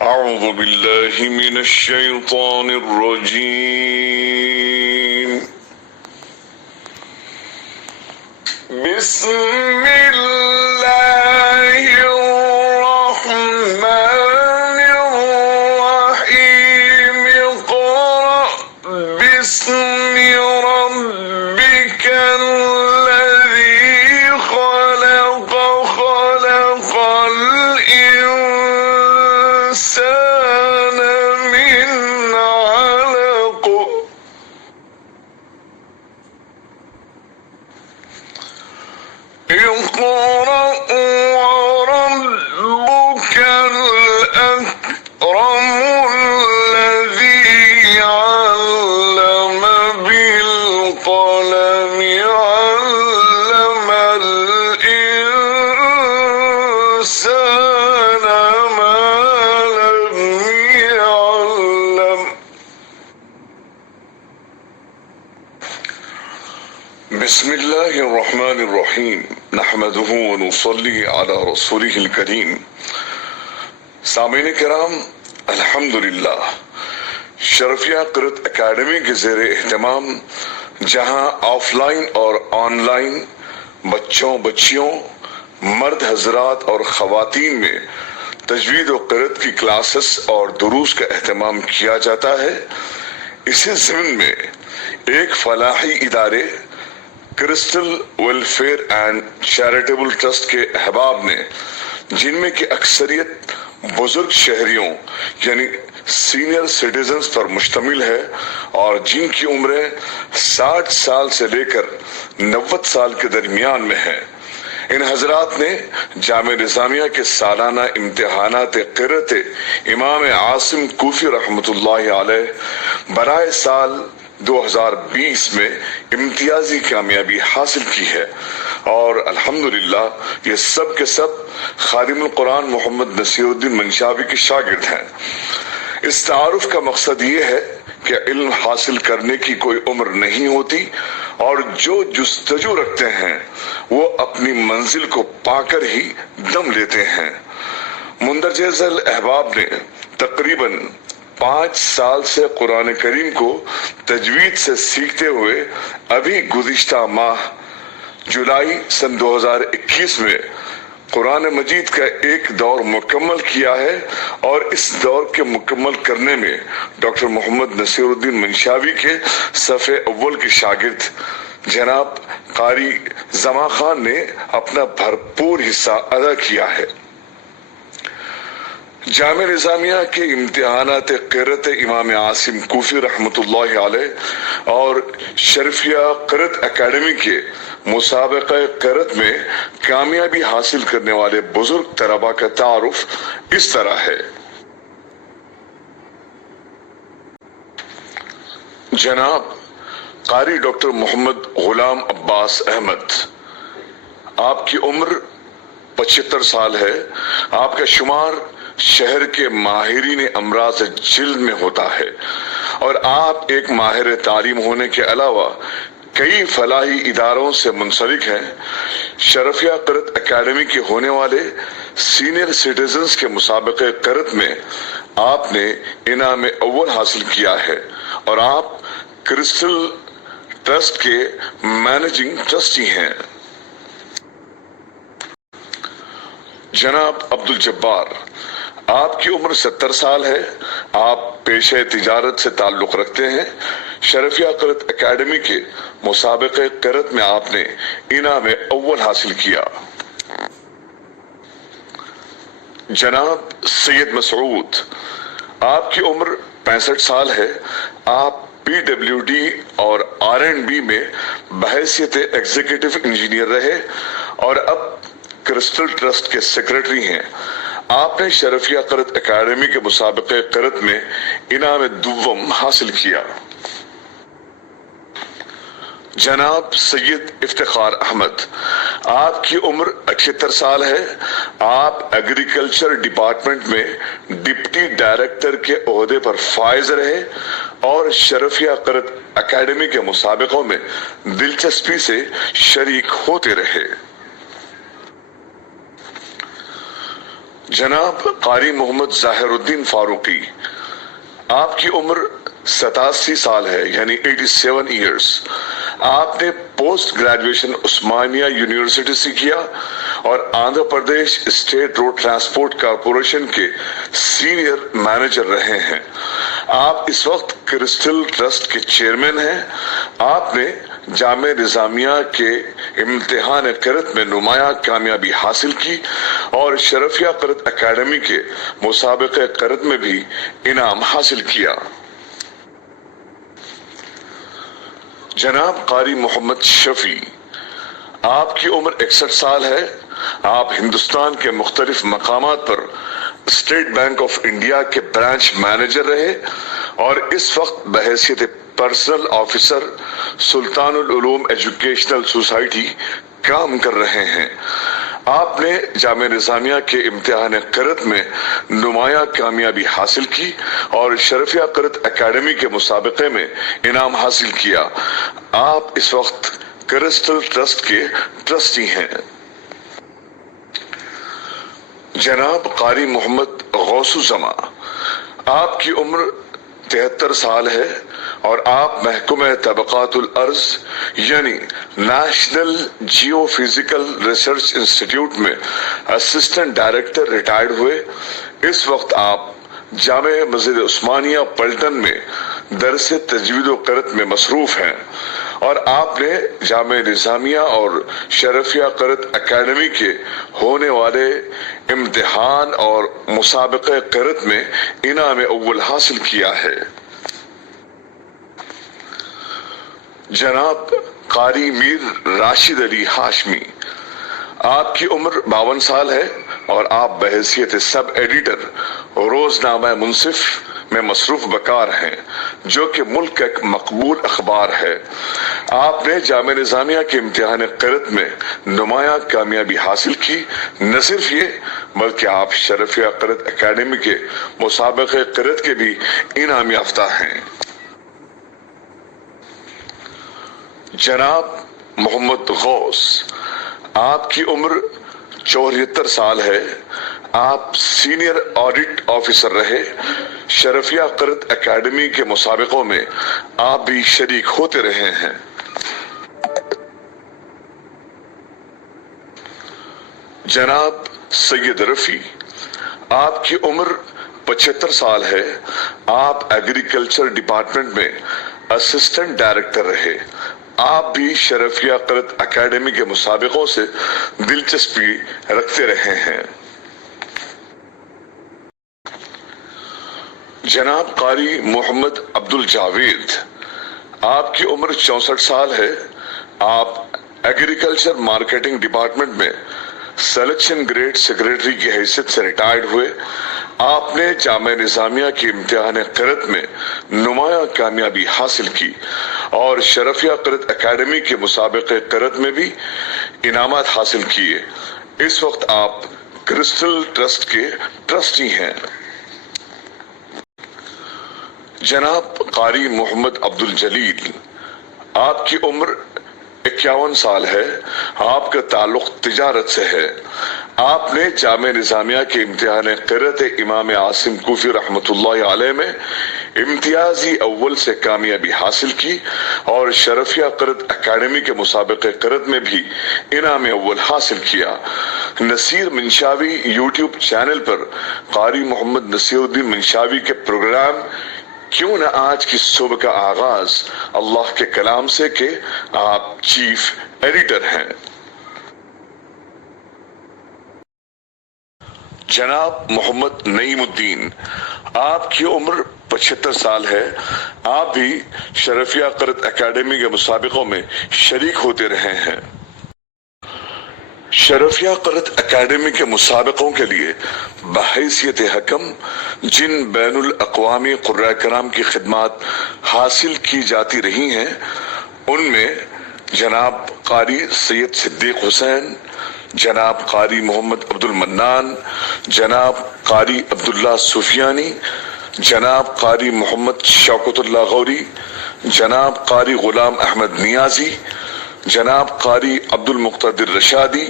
أعوذ بالله من الشيطان الرجيم. بسم الله الرحمن الرحيم. اقرأ باسم ربك الذي خلق. خلق الإنسان من علق. اقرأ وربك الأكرم الذي علم بالقلم. علم الإنسان ما لم يعلم. بسم الله الرحمن الرحیم. نحمده ونصلی علی رسوله الکریم. سامعین کرام، الحمدللہ شرفیہ قرۃ اکیڈمی کے زیر اہتمام جہاں آف لائن اور آن لائن بچوں بچیوں مرد حضرات اور خواتین میں تجوید و قرۃ کی کلاسز اور دروس کا اہتمام کیا جاتا ہے، اسی ضمن میں ایک فلاحی ادارے crystal welfare and charitable trust کے احباب نے، جن میں کی اکثریت بزرگ شہریوں یعنی سینئر سٹیزنز پر مشتمل ہے اور جن کی عمریں 60 سال سے لے کر 90 سال کے درمیان میں ہیں، ان حضرات نے جامعہ نظامیہ کے سالانہ امتحانات قرۃ امام عاصم کوفی رحمۃ اللہ علیہ برائے سال 2020 میں امتیازی کامیابی حاصل کی ہے، اور الحمدللہ یہ سب کے سب خادم القرآن محمد نصیر الدین منشاوی کے شاگرد ہیں۔ اس تعارف کا مقصد یہ ہے کہ علم حاصل کرنے کی کوئی عمر نہیں ہوتی، اور جو جستجو رکھتے ہیں وہ اپنی منزل کو پا کر ہی دم لیتے ہیں۔ مندرجہ ذیل احباب نے تقریباً 5 سال سے قرآن کریم کو تجوید سے سیکھتے ہوئے ابھی گزشتہ ماہ جولائی سن 2021 میں قرآن مجید کا ایک دور مکمل کیا ہے، اور اس دور کے مکمل کرنے میں ڈاکٹر محمد نصیر الدین منشاوی کے صف اول کے شاگرد جناب قاری زمان خان نے اپنا بھرپور حصہ ادا کیا ہے۔ جامعہ نظامیہ کے امتحانات قرۃ امام عاصم کوفی رحمۃ اللہ علیہ اور شرفیہ قرۃ اکیڈمی کے مسابقہ قرۃ میں کامیابی حاصل کرنے والے بزرگ طلباء کا تعارف اس طرح ہے۔ جناب قاری ڈاکٹر محمد غلام عباس احمد، آپ کی عمر 75 سال ہے۔ آپ کا شمار شہر کے ماہرین امراض جلد میں ہوتا ہے، اور آپ ایک ماہر تعلیم ہونے کے علاوہ کئی فلاحی اداروں سے منسلک ہیں۔ شرفیہ قرۃ اکیڈمی کے ہونے والے سینئر سٹیزنز کے مسابقہ قرۃ میں آپ نے انعام اول حاصل کیا ہے، اور آپ کرسٹل ٹرسٹ کے مینیجنگ ٹرسٹی ہیں۔ جناب عبدالجبار، آپ کی عمر 70 سال ہے۔ آپ پیشہ تجارت سے تعلق رکھتے ہیں۔ شرفیہ قرۃ اکیڈمی کے مسابقہ قرۃ میں آپ نے انعام اول حاصل کیا۔ جناب سید مسعود، آپ کی عمر 65 سال ہے۔ آپ PWD اور R&B میں بحیثیت ایگزیکٹو انجینئر رہے اور اب کرسٹل ٹرسٹ کے سیکرٹری ہیں۔ آپ نے شرفیہ قرۃ اکیڈمی کے مسابقہ قرۃ میں انعام دوم حاصل کیا۔ جناب سید افتخار احمد، آپ کی عمر 78 سال ہے۔ آپ ایگریکلچر ڈپارٹمنٹ میں ڈپٹی ڈائریکٹر کے عہدے پر فائز رہے اور شرفیہ قرۃ اکیڈمی کے مسابقوں میں دلچسپی سے شریک ہوتے رہے۔ جناب قاری محمد ظاہر الدین فاروقی، آپ کی عمر 87 سال ہے، یعنی 87 ایئرس۔ آپ نے پوسٹ گریجویشن عثمانیہ یونیورسٹی سے کیا اور Andhra Pradesh state road transport corporation کے سینئر مینیجر رہے ہیں۔ آپ اس وقت کرسٹل ٹرسٹ کے چیئرمین ہیں۔ آپ نے جامعہ نظامیہ کے امتحان قرت میں نمایاں کامیابی حاصل کی اور شرفیہ قرت اکیڈمی کے مسابقہ قرت میں بھی انعام حاصل کیا۔ جناب قاری محمد شفیع، آپ کی عمر 61 سال ہے۔ آپ ہندوستان کے مختلف مقامات پر اسٹیٹ بینک آف انڈیا کے برانچ مینیجر رہے اور اس وقت بحیثیت پرسنل آفیسر سلطان العلوم ایجوکیشنل سوسائٹی کام کر رہے ہیں۔ آپ نے جامعہ نظامیہ کے امتحان قرت میں نمایاں کامیابی حاصل کی اور شرفیہ قرت اکیڈمی کے مسابقے میں انعام حاصل کیا۔ آپ اس وقت کرسٹل ٹرسٹ کے ٹرسٹی ہیں۔ جناب قاری محمد غوث الزماں، آپ کی عمر 73 سال ہے اور آپ محکمہ طبقات الارض یعنی national geophysical research institute میں اسسٹنٹ ڈائریکٹر ریٹائرڈ ہوئے۔ اس وقت آپ جامعہ مسجد عثمانیہ پلٹن میں درس تجوید و قرت میں مصروف ہیں اور آپ نے جامعہ نظامیہ اور شرفیہ قرت اکیڈمی کے ہونے والے امتحان اور مسابقہ قرت میں انعام اول حاصل کیا ہے۔ جناب قاری میر راشد علی ہاشمی، آپ کی عمر 52 سال ہے اور آپ بحیثیت سب ایڈیٹر روزنامہ منصف میں مصروف بکار ہیں، جو کہ ملک کا ایک مقبول اخبار ہے۔ آپ نے جامعہ نظامیہ کے امتحان قرت میں نمایاں کامیابی حاصل کی۔ نہ صرف یہ بلکہ آپ شرفیہ قرت اکیڈمی کے مسابقہ قرت کے بھی انعام یافتہ ہیں۔ جناب محمد غوث، آپ کی عمر 74 سال ہے۔ آپ سینئر آڈٹ آفیسر رہے۔ شرفیہ قرت اکیڈمی کے مسابقوں میں آپ بھی شریک ہوتے رہے ہیں۔ جناب سید رفیع، آپ کی عمر 75 سال ہے۔ آپ ایگریکلچر ڈپارٹمنٹ میں اسسٹنٹ ڈائریکٹر رہے۔ آپ بھی شرفیہ قرت اکیڈمی کے مسابقوں سے دلچسپی رکھتے رہے ہیں۔ جناب قاری محمد عبد الجاوید، آپ کی عمر 64 سال ہے۔ آپ ایگریکلچر مارکیٹنگ ڈپارٹمنٹ میں سلیکشن گریڈ سیکریٹری کی حیثیت سے ریٹائرڈ ہوئے۔ آپ نے جامعہ نظامیہ کے امتحان قرت میں نمایاں کامیابی حاصل کی اور شرفیہ قرت اکیڈمی کے مسابقہ قرت میں بھی انعامات حاصل کیے۔ اس وقت آپ کرسٹل ٹرسٹ کے ٹرسٹی ہیں۔ جناب قاری محمد عبد الجلیل، آپ کی عمر 51 سال ہے۔ آپ کا تعلق تجارت سے ہے۔ آپ نے جامعہ نظامیہ کے امتحان قرت امام عاصم کوفی رحمۃ اللہ علیہ میں امتیازی اول سے کامیابی حاصل کی اور شرفیہ قرت اکیڈمی کے مسابقہ قرت میں بھی انعام اول حاصل کیا۔ نصیر منشاوی یوٹیوب چینل پر قاری محمد نصیر الدین منشاوی کے پروگرام کیوں نہ آج کی صبح کا آغاز اللہ کے کلام سے کہ آپ چیف ایڈیٹر ہیں۔ جناب محمد نعیم الدین، آپ کی عمر 75 سال ہے۔ آپ بھی شرفیہ قرت اکیڈمی کے مسابقوں میں شریک ہوتے رہے ہیں۔ شرفیہ قرت اکیڈمی کے مسابقوں کے لیے بحیثیت حکم جن بین الاقوامی قرآء کرام کی خدمات حاصل کی جاتی رہی ہیں، ان میں جناب قاری سید صدیق حسین، جناب قاری محمد عبد المنان، جناب قاری عبداللہ سفیانی، جناب قاری محمد شوکت اللہ غوری، جناب قاری غلام احمد نیازی، جناب قاری عبد المقتدر رشادی،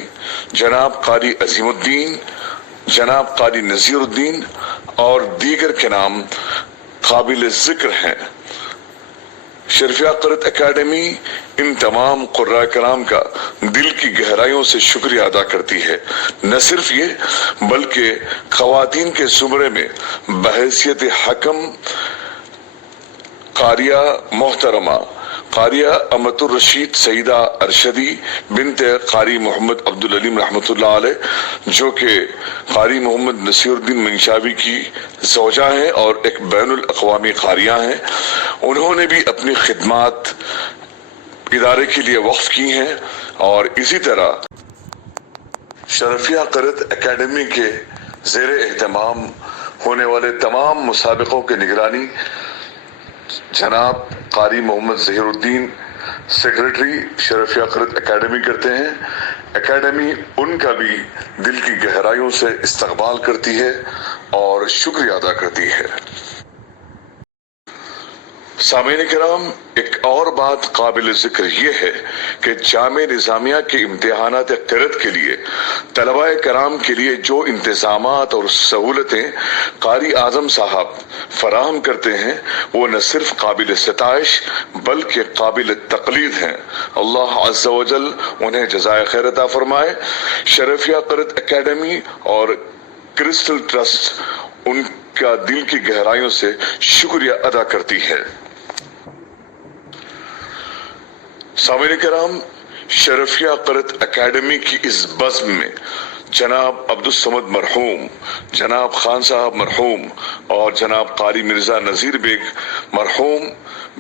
جناب قاری عظیم الدین، جناب قاری نذیر الدین اور دیگر کے نام قابل ذکر ہیں۔ شرفیہ قرۃ اکیڈمی ان تمام قراء کرام کا دل کی گہرائیوں سے شکریہ ادا کرتی ہے۔ نہ صرف یہ بلکہ خواتین کے زمرے میں بحیثیت حکم قاریہ محترمہ قاریہ امت الرشید سیدہ ارشدی بنت قاری محمد عبدالعلیم رحمۃ اللہ علیہ، جو کہ قاری محمد نصیر الدین منشاوی کی زوجہ ہیں اور ایک بین الاقوامی قاریہ ہیں، انہوں نے بھی اپنی خدمات ادارے کے لیے وقف کی ہیں، اور اسی طرح شرفیہ قرۃ اکیڈمی کے زیر اہتمام ہونے والے تمام مسابقوں کی نگرانی جناب قاری محمد ظہیر الدین سیکریٹری شرفیہ قرۃ اکیڈمی کرتے ہیں۔ اکیڈمی ان کا بھی دل کی گہرائیوں سے استقبال کرتی ہے اور شکریہ ادا کرتی ہے۔ سامعین کرام، ایک اور بات قابل ذکر یہ ہے کہ جامعہ نظامیہ کے امتحانات قرأت کے لیے طلباء کرام کے لیے جو انتظامات اور سہولتیں قاری اعظم صاحب فراہم کرتے ہیں وہ نہ صرف قابل ستائش بلکہ قابل تقلید ہیں۔ اللہ عز و جل انہیں جزائے خیر عطا فرمائے۔ شرفیہ قرۃ اکیڈمی اور کرسٹل ٹرسٹ ان کا دل کی گہرائیوں سے شکریہ ادا کرتی ہے۔ سامعین کرام، شرفیہ قرۃ اکیڈمی کی اس بزم میں جناب عبدالصمد مرحوم، جناب خان صاحب مرحوم اور جناب قاری مرزا نذیر بیگ مرحوم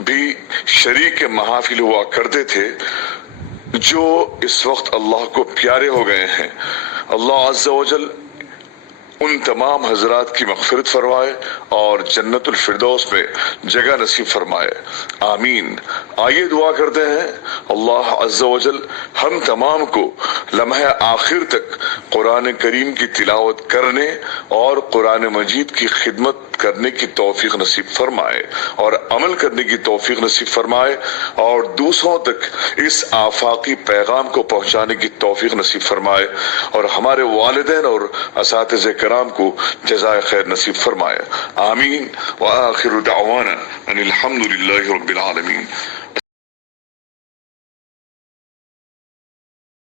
بھی شریک محافل ہوا کرتے تھے، جو اس وقت اللہ کو پیارے ہو گئے ہیں۔ اللہ عز و جل ان تمام حضرات کی مغفرت فرمائے اور جنت الفردوس میں جگہ نصیب فرمائے، آمین۔ آئیے دعا کرتے ہیں اللہ عز و جل ہم تمام کو لمحہ آخر تک قرآن کریم کی تلاوت کرنے اور قرآن مجید کی خدمت کرنے کی توفیق نصیب فرمائے اور عمل کرنے کی توفیق نصیب فرمائے اور دوسروں تک اس آفاقی پیغام کو پہنچانے کی توفیق نصیب فرمائے اور ہمارے والدین اور اساتذہ کرام کو جزائے خیر نصیب فرمائے، آمین۔ وآخر دعوانا ان الحمد للہ رب العالمین۔